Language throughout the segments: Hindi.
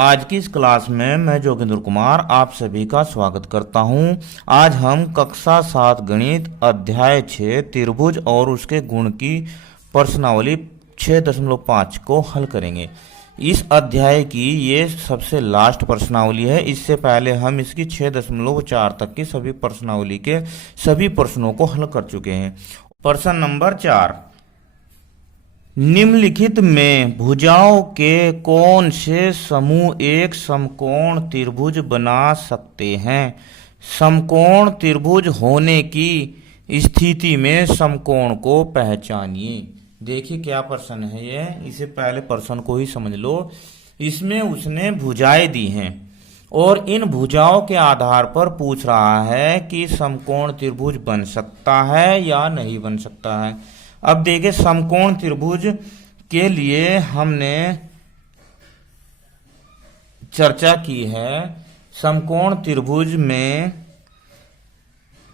आज की इस क्लास में मैं जोगिंद्र कुमार आप सभी का स्वागत करता हूं। आज हम कक्षा 7 गणित अध्याय 6 त्रिभुज और उसके गुण की प्रश्नावली 6.5 को हल करेंगे। इस अध्याय की ये सबसे लास्ट प्रश्नावली है। इससे पहले हम इसकी 6.4 तक की सभी प्रश्नावली के सभी प्रश्नों को हल कर चुके हैं। प्रश्न नंबर 4, निम्नलिखित में भुजाओं के कौन से समूह एक समकोण त्रिभुज बना सकते हैं? समकोण त्रिभुज होने की स्थिति में समकोण को पहचानिए। देखिए क्या प्रश्न है ये, इसे पहले प्रश्न को ही समझ लो। इसमें उसने भुजाएं दी हैं और इन भुजाओं के आधार पर पूछ रहा है कि समकोण त्रिभुज बन सकता है या नहीं बन सकता है। अब देखिए, समकोण त्रिभुज के लिए हमने चर्चा की है। समकोण त्रिभुज में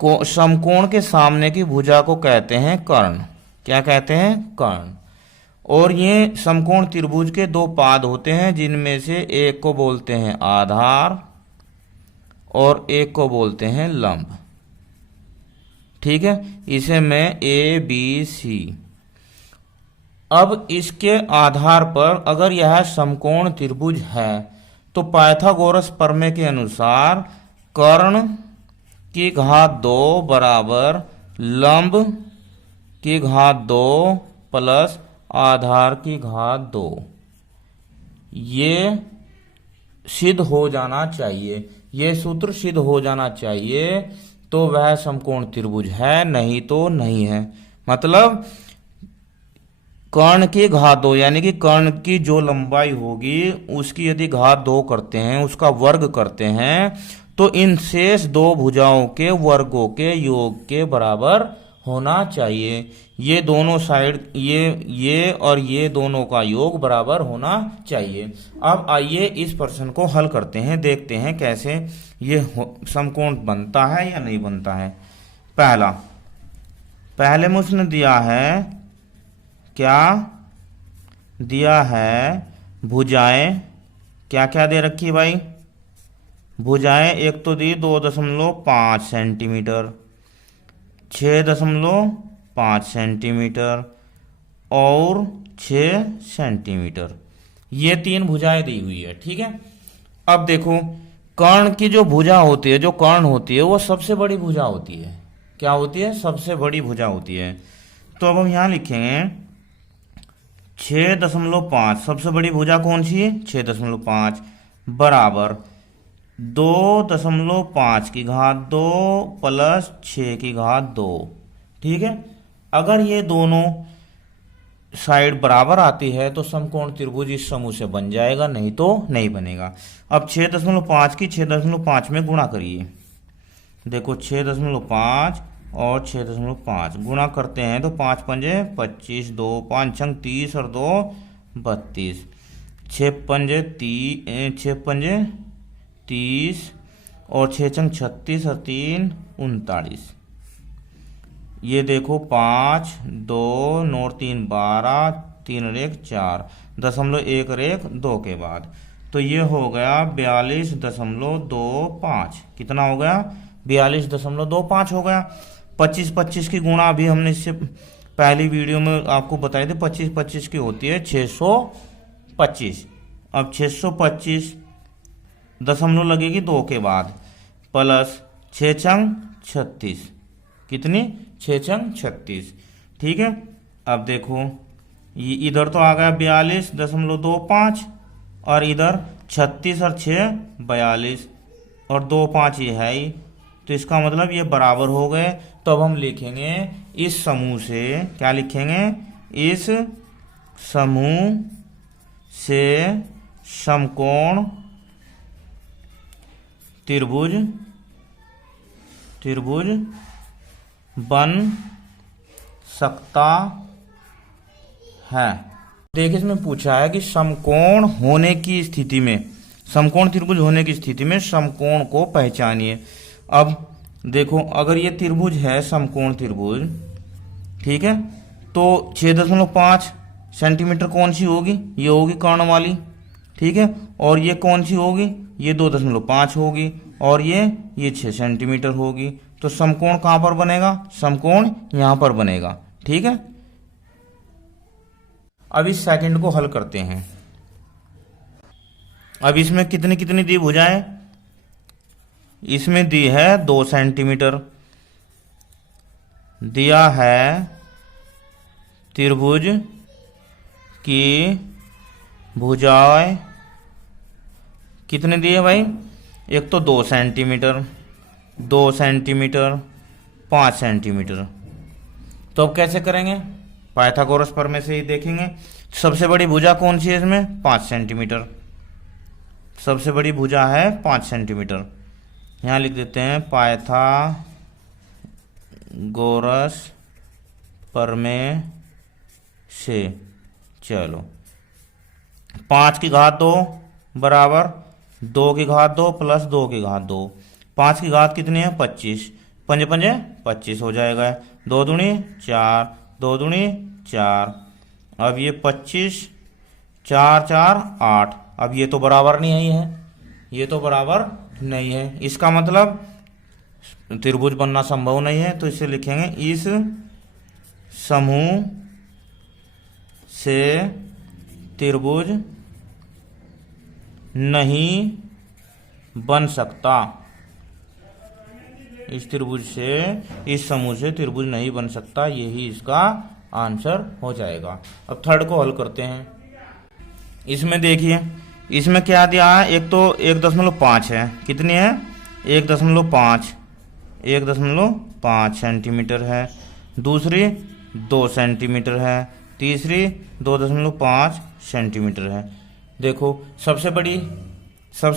समकोण के सामने की भुजा को कहते हैं कर्ण। क्या कहते हैं? कर्ण। और ये समकोण त्रिभुज के दो पाद होते हैं, जिनमें से एक को बोलते हैं आधार और एक को बोलते हैं लंब। ठीक है, इसे मैं ABC। अब इसके आधार पर अगर यह समकोण त्रिभुज है तो पाइथागोरस प्रमेय के अनुसार कर्ण की घात 2 बराबर लंब की घात 2 प्लस आधार की घात 2, ये सिद्ध हो जाना चाहिए। ये सूत्र सिद्ध हो जाना चाहिए तो वह समकोण त्रिभुज है, नहीं तो नहीं है। मतलब कर्ण की घात 2 यानी कि कर्ण की जो लंबाई होगी उसकी यदि घात 2 करते हैं, उसका वर्ग करते हैं, तो इन शेष दो भुजाओं के वर्गों के योग के बराबर होना चाहिए। ये दोनों साइड ये और ये दोनों का योग बराबर होना चाहिए। अब आइए इस प्रश्न को हल करते हैं, देखते हैं कैसे ये समकोण बनता है या नहीं बनता है। पहले में उसने दिया है, क्या दिया है? भुजाएं। क्या क्या दे रखी है भाई? भुजाएं एक तो दी 2.5 सेंटीमीटर, 6.5 सेंटीमीटर और 6 सेंटीमीटर। ये तीन भुजाएं दी हुई है। ठीक है, अब देखो कर्ण की जो भुजा होती है, जो कर्ण होती है, वो सबसे बड़ी भुजा होती है। क्या होती है? सबसे बड़ी भुजा होती है। तो अब हम यहां लिखेंगे 6.5। सबसे बड़ी भुजा कौन सी है? 6.5 बराबर 2.5 की घात 2 प्लस 6 की घात 2। ठीक है, अगर ये दोनों साइड बराबर आती है तो समकोण त्रिभुज इस समूह से बन जाएगा, नहीं तो नहीं बनेगा। अब 6.5 की 6.5 में गुणा करिए। देखो 6.5 और 6.5 गुणा करते हैं तो 5 पंजे 25, 2 5 छंग 30 और 2 32, 6 पंजे 30 और 6 छंग 36 और 3 39। ये देखो 5 2 9 3 12 3 और 1 4 1 और 1 2 के बाद, तो ये हो गया 42.25। कितना हो गया? 42.25 हो गया। 25 की गुणा अभी हमने इससे पहली वीडियो में आपको बताई थी, 25 की होती है 625। अब 625 दशमलव लगेगी 2 के बाद प्लस 6 छंग 36। कितनी? 6 छंग 36। ठीक है, अब देखो ये इधर तो आ गया 42.25 और इधर 36 और 6 42 और 2 5 ये है ही, तो इसका मतलब ये बराबर हो गए। तो अब हम लिखेंगे इस समूह से, क्या लिखेंगे? इस समूह से समकोण त्रिभुज बन सकता है। देखिए इसमें पूछा है कि समकोण होने की स्थिति में, समकोण त्रिभुज होने की स्थिति में समकोण को पहचानिए। अब देखो अगर ये त्रिभुज है समकोण त्रिभुज, ठीक है, तो 6.5 सेंटीमीटर कौन सी होगी? ये होगी कर्ण वाली। ठीक है। और ये कौन सी होगी, ये 2.5 होगी, और ये 6 सेंटीमीटर होगी। तो समकोण कहाँ पर बनेगा, समकोण यहाँ पर बनेगा। ठीक है। अब इस सेकंड को हल करते हैं। अब इसमें कितनी कितनी दी भुजाएं, इसमें दी है 2 सेंटीमीटर, दिया है त्रिभुज की भुजाएं कितने दिए भाई, एक तो 2 सेंटीमीटर, 2 सेंटीमीटर, 5 सेंटीमीटर। तो अब कैसे करेंगे, पाइथागोरस प्रमेय से ही देखेंगे। सबसे बड़ी भुजा कौन सी है इसमें, 5 सेंटीमीटर। सबसे बड़ी भुजा है 5 सेंटीमीटर। यहाँ लिख देते हैं पाइथागोरस प्रमेय से। चलो 5 की घात 2 बराबर 2 की घात 2 प्लस 2 की घात 2। 5 की घात कितनी है, 25, पंजे पंजे 25 हो जाएगा। 2 दूनी 4, 2 दूनी 4। अब ये 25, 4 4 8। अब ये तो बराबर नहीं है, ये तो बराबर नहीं है। इसका मतलब त्रिभुज बनना संभव नहीं है। तो इसे लिखेंगे इस समूह से त्रिभुज नहीं बन सकता। इस त्रिभुज से, इस समूह से त्रिभुज नहीं बन सकता, यही इसका आंसर हो जाएगा। अब थर्ड को हल करते हैं। इसमें देखिए, इसमें क्या दिया है, एक तो 1.5 है, कितनी है 1.5, 1.5 सेंटीमीटर है। दूसरी 2 सेंटीमीटर है। तीसरी 2.5 सेंटीमीटर है। देखो सबसे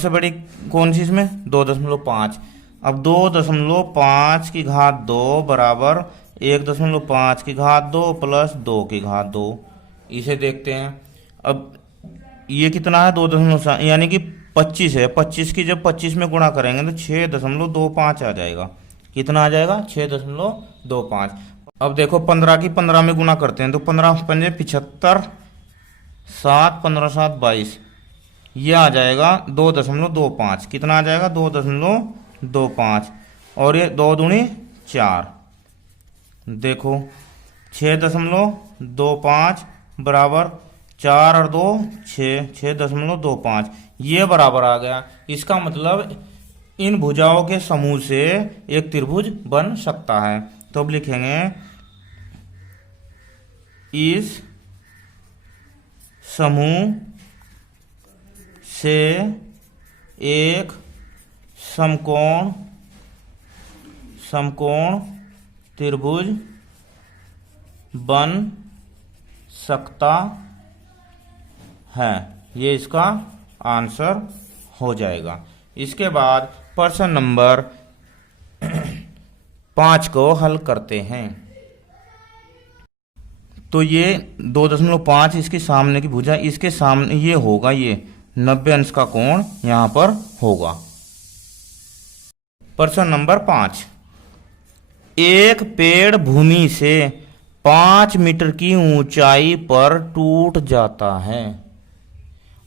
बड़ी कौन सी इसमें, 2.5। अब 2.5 की घात 2 बराबर 1.5 की घात 2 प्लस 2 की घात 2। इसे देखते हैं। अब ये कितना है, 2.7, यानी कि 25 है। 25 की जब 25 में गुणा करेंगे तो 6.25 आ जाएगा। कितना आ जाएगा, 6.25। अब देखो 15 की 15 में गुणा करते हैं तो 15 पंजे 75, 7 15 7 22, ये आ जाएगा 2.25। कितना आ जाएगा, 2.25। और ये 2 दूनी 4। देखो 6.25 बराबर 4 और 2 6, 6.25, ये बराबर आ गया। इसका मतलब इन भुजाओं के समूह से एक त्रिभुज बन सकता है। तो अब लिखेंगे इस समूह से एक समकोण त्रिभुज बन सकता है, ये इसका आंसर हो जाएगा। इसके बाद प्रश्न नंबर 5 को हल करते हैं। तो ये 2.5 इसके सामने की भुजा, इसके सामने ये होगा, ये 90 अंश का कोण यहां पर होगा। प्रश्न नंबर 5, एक पेड़ भूमि से 5 मीटर की ऊंचाई पर टूट जाता है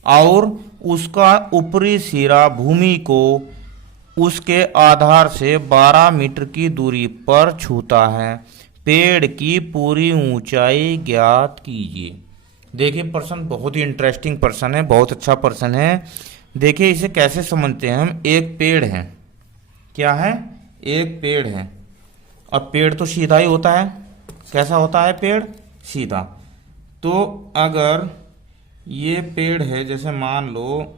और उसका ऊपरी सिरा भूमि को उसके आधार से 12 मीटर की दूरी पर छूता है। पेड़ की पूरी ऊंचाई ज्ञात कीजिए। देखिए प्रश्न बहुत ही इंटरेस्टिंग प्रश्न है, बहुत अच्छा प्रश्न है। देखिए इसे कैसे समझते हैं हम। एक पेड़ है, क्या है, एक पेड़ है। अब पेड़ तो सीधा ही होता है। कैसा होता है पेड़, सीधा। तो अगर ये पेड़ है, जैसे मान लो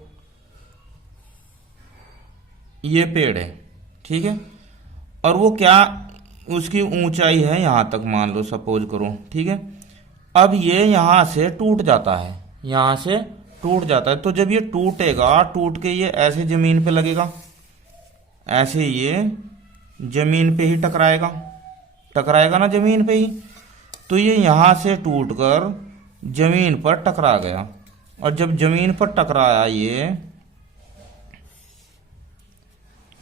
ये पेड़ है, ठीक है, और वो क्या, उसकी ऊंचाई है यहां तक, मान लो सपोज करो, ठीक है। अब ये यहां से टूट जाता है, यहां से टूट जाता है। तो जब ये टूटेगा, टूट के ये ऐसे जमीन पे लगेगा, ऐसे ये जमीन पे ही टकराएगा ना, जमीन पे ही। तो ये यहां से टूटकर जमीन पर टकरा गया। और जब जमीन पर टकराया,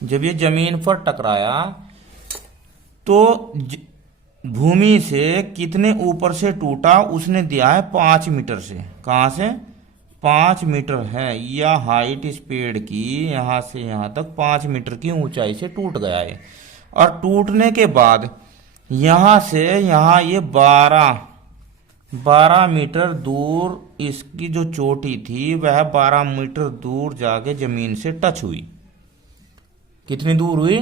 जब ये जमीन पर टकराया तो भूमि से कितने ऊपर से टूटा, उसने दिया है 5 मीटर से। कहां से, 5 मीटर है, या हाइट इस पेड़ की यहाँ से यहाँ तक 5 मीटर की ऊंचाई से टूट गया है। और टूटने के बाद यहाँ से यहाँ ये 12 मीटर दूर इसकी जो चोटी थी वह 12 मीटर दूर जाके जमीन से टच हुई। कितनी दूर हुई?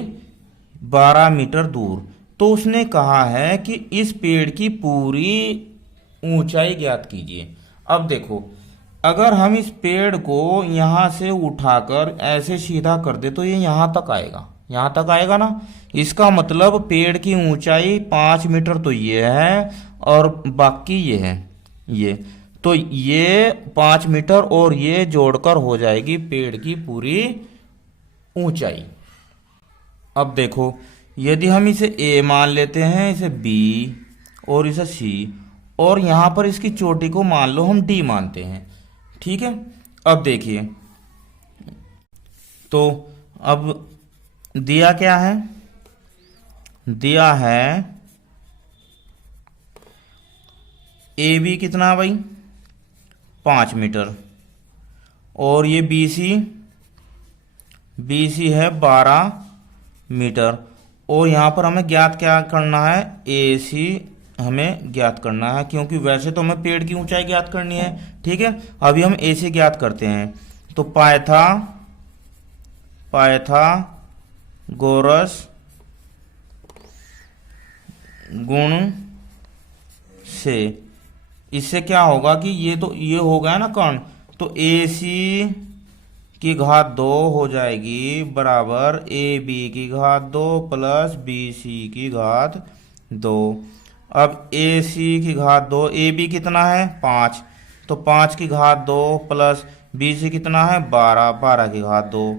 12 मीटर दूर। तो उसने कहा है कि इस पेड़ की पूरी ऊंचाई ज्ञात कीजिए। अब देखो, अगर हम इस पेड़ को यहां से उठाकर ऐसे सीधा कर दे तो ये यहां तक आएगा, यहां तक आएगा ना। इसका मतलब पेड़ की ऊंचाई 5 मीटर तो ये है और बाकी ये है ये, तो ये 5 मीटर और ये जोड़कर हो जाएगी पेड़ की पूरी ऊंचाई। अब देखो, यदि हम इसे ए मान लेते हैं, इसे बी और इसे सी, और यहां पर इसकी चोटी को मान लो हम डी मानते हैं, ठीक है। अब देखिए, तो अब दिया क्या है? दिया है ए बी कितना भाई? 5 मीटर, और ये बी सी है 12 मीटर, और यहाँ पर हमें ज्ञात क्या करना है? ए सी हमें ज्ञात करना है, क्योंकि वैसे तो हमें पेड़ की ऊंचाई ज्ञात करनी है, ठीक है। अभी हम ए सी ज्ञात करते हैं। तो पाइथागोरस गुण से, इससे क्या होगा कि ये हो गया ना कर्ण, तो ए सी की घात 2 हो जाएगी बराबर ए बी की घात 2 प्लस बी सी की घात 2। अब ए सी की घात 2, ए बी कितना है? 5, तो 5 की घात 2 प्लस बी सी कितना है? 12 की घात 2,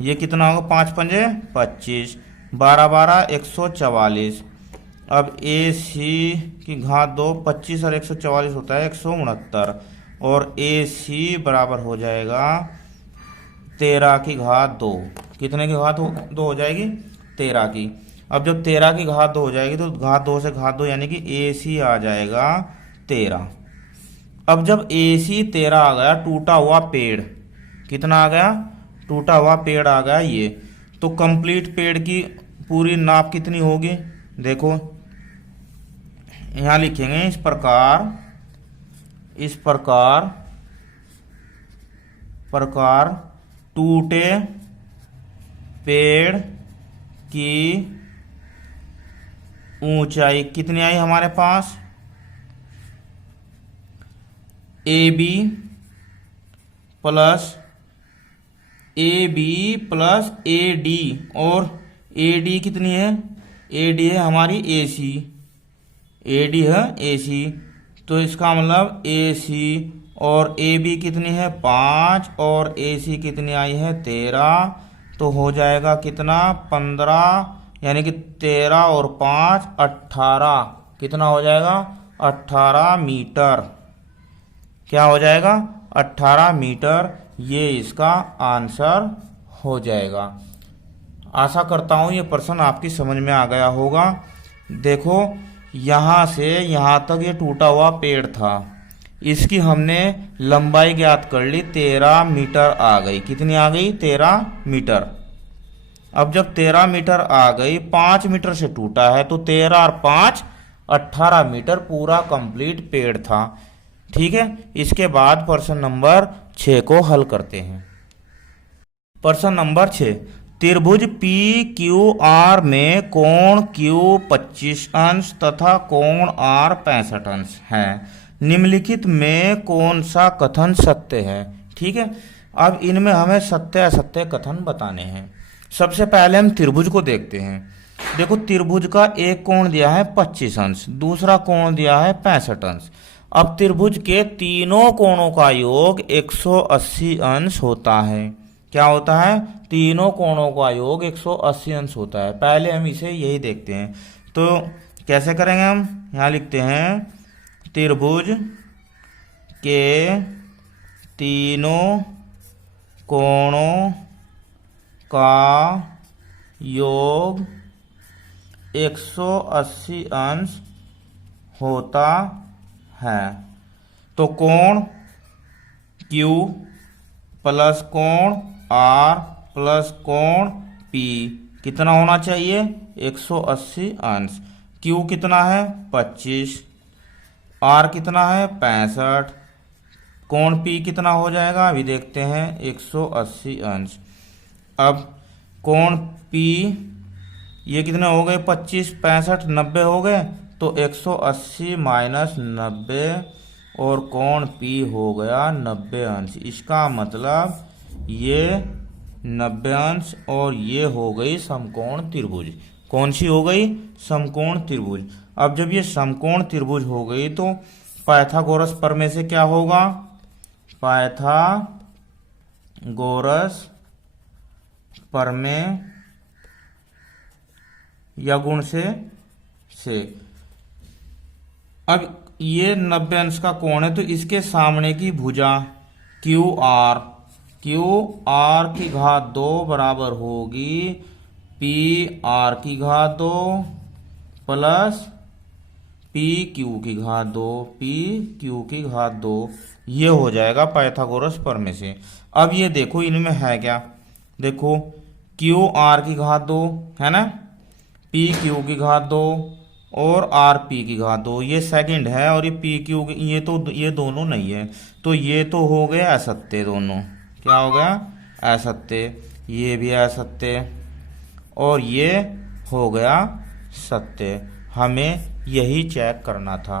ये कितना होगा? 5 पंजे 25, 12 144। अब ए सी की घात 2, 25 और 144 होता है 169, और ए सी बराबर हो जाएगा 13 की घात 2। कितने की घात 2 हो जाएगी? 13 की। अब जब 13 की घात 2 हो जाएगी तो घात 2 से घात 2 यानी कि ए सी आ जाएगा 13। अब जब ए सी 13 आ गया, टूटा हुआ पेड़ कितना आ गया? टूटा हुआ पेड़ आ गया ये। तो कंप्लीट पेड़ की पूरी नाप कितनी होगी? देखो, यहां लिखेंगे इस प्रकार टूटे पेड़ की ऊंचाई कितनी आई हमारे पास? A B plus A D, और ए डी कितनी है? ए डी है हमारी ए सी, ए डी है ए सी, तो इसका मतलब ए सी और ए बी कितनी है? 5, और ए सी कितनी आई है? 13, तो हो जाएगा कितना? 15, यानी कि 13 और 5 18, कितना हो जाएगा? 18 मीटर। क्या हो जाएगा? 18 मीटर। ये इसका आंसर हो जाएगा। आशा करता हूं ये प्रश्न आपकी समझ में आ गया होगा। देखो, यहां से यहां तक ये टूटा हुआ पेड़ था, इसकी हमने लंबाई ज्ञात कर ली, 13 मीटर आ गई। कितनी आ गई? 13 मीटर। अब जब 13 मीटर आ गई, 5 मीटर से टूटा है, तो 13 और 5 18 मीटर पूरा कंप्लीट पेड़ था, ठीक है। इसके बाद प्रश्न नंबर 6 को हल करते हैं। प्रश्न नंबर 6, त्रिभुज पी क्यू आर में कोण क्यू 25 अंश तथा कोण आर 65 अंश है। निम्नलिखित में कौन सा कथन सत्य है? ठीक है, अब इनमें हमें सत्य असत्य कथन बताने हैं। सबसे पहले हम त्रिभुज को देखते हैं। देखो, त्रिभुज का एक कोण दिया है 25 अंश, दूसरा कोण दिया है 65 अंश। अब त्रिभुज के तीनों कोणों का योग 180 अंश होता है। क्या होता है? तीनों कोणों का योग 180 अंश होता है। पहले हम इसे यही देखते हैं, तो कैसे करेंगे हम? यहाँ लिखते हैं, त्रिभुज के तीनों कोणों का योग 180 अंश होता है। तो कोण क्यू प्लस कोण आर प्लस कोण पी कितना होना चाहिए 180 अंश। क्यू कितना है 25, आर कितना है 65, कोण पी कितना हो जाएगा अभी देखते हैं 180 अंश। अब कोण पी ये कितने हो गए 25 65 90 हो गए, तो 180 माइनस 90 और कोण पी हो गया 90 अंश। इसका मतलब ये 90 अंश और ये हो गई समकोण त्रिभुज। कौन सी हो गई समकोण त्रिभुज। अब जब ये समकोण त्रिभुज हो गई तो पाइथागोरस प्रमेय से क्या होगा, पाइथागोरस प्रमेय या गुण से अब ये 90 अंश का कोण है तो इसके सामने की भुजा क्यू आर की घात 2 बराबर होगी पी आर की घात 2 प्लस पी क्यू की घात 2 ये हो जाएगा पाइथागोरस प्रमेय से। अब ये देखो इनमें है क्या, देखो क्यू आर की घात 2 है ना, पी क्यू की घात 2 और आर पी की घात 2 ये सेकंड है, और ये पी क्यू ये दोनों नहीं है, तो ये तो हो गए असत्य दोनों। क्या हो गया असत्य, ये भी असत्य और ये हो गया सत्य। हमें यही चेक करना था।